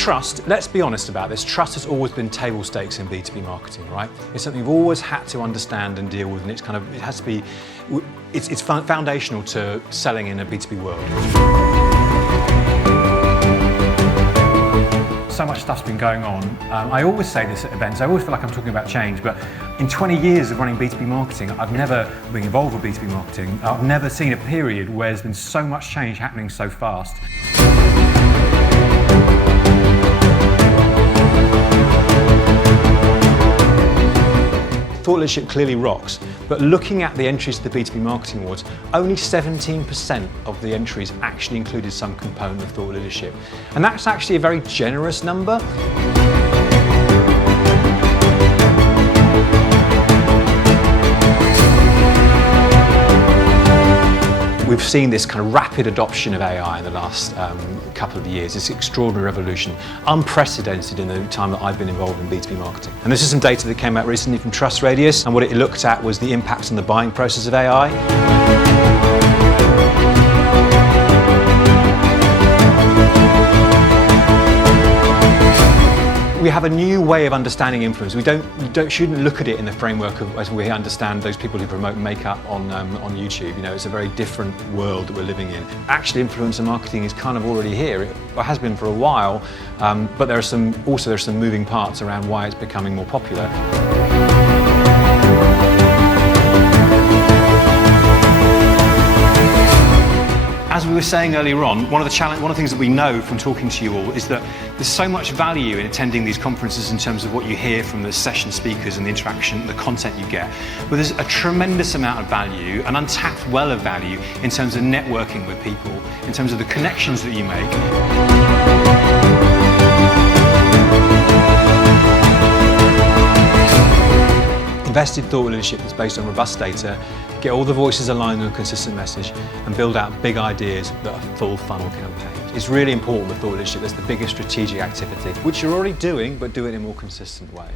Trust, let's be honest about this, trust has always been table stakes in B2B marketing, right? It's something you've always had to understand and deal with, and it has to be, it's foundational to selling in a B2B world. So much stuff's been going on. I always say this at events, I always feel like I'm talking about change, but in 20 years of running B2B marketing, I've never been involved with B2B marketing. I've never seen a period where there's been so much change happening so fast. Thought leadership clearly rocks, but looking at the entries to the B2B Marketing Awards, only 17% of the entries actually included some component of thought leadership. And that's actually a very generous number. We've seen this kind of rapid adoption of AI in the last couple of years. It's an extraordinary revolution, unprecedented in the time that I've been involved in B2B marketing. And this is some data that came out recently from Trust Radius, and what it looked at was the impact on the buying process of AI. We have a new way of understanding influence. We shouldn't look at it in the framework of as we understand those people who promote makeup on YouTube. You know, it's a very different world that we're living in. Actually, influencer marketing is kind of already here. It has been for a while, but there are some moving parts around why it's becoming more popular. As we were saying earlier on, one of the things that we know from talking to you all is that there's so much value in attending these conferences in terms of what you hear from the session speakers and the interaction, the content you get. But there's a tremendous amount of value, an untapped well of value in terms of networking with people, in terms of the connections that you make. Invested thought leadership that's based on robust data, get all the voices aligned on a consistent message, and build out big ideas that are full funnel campaigns. It's really important with thought leadership. That's the biggest strategic activity, which you're already doing, but do it in a more consistent way.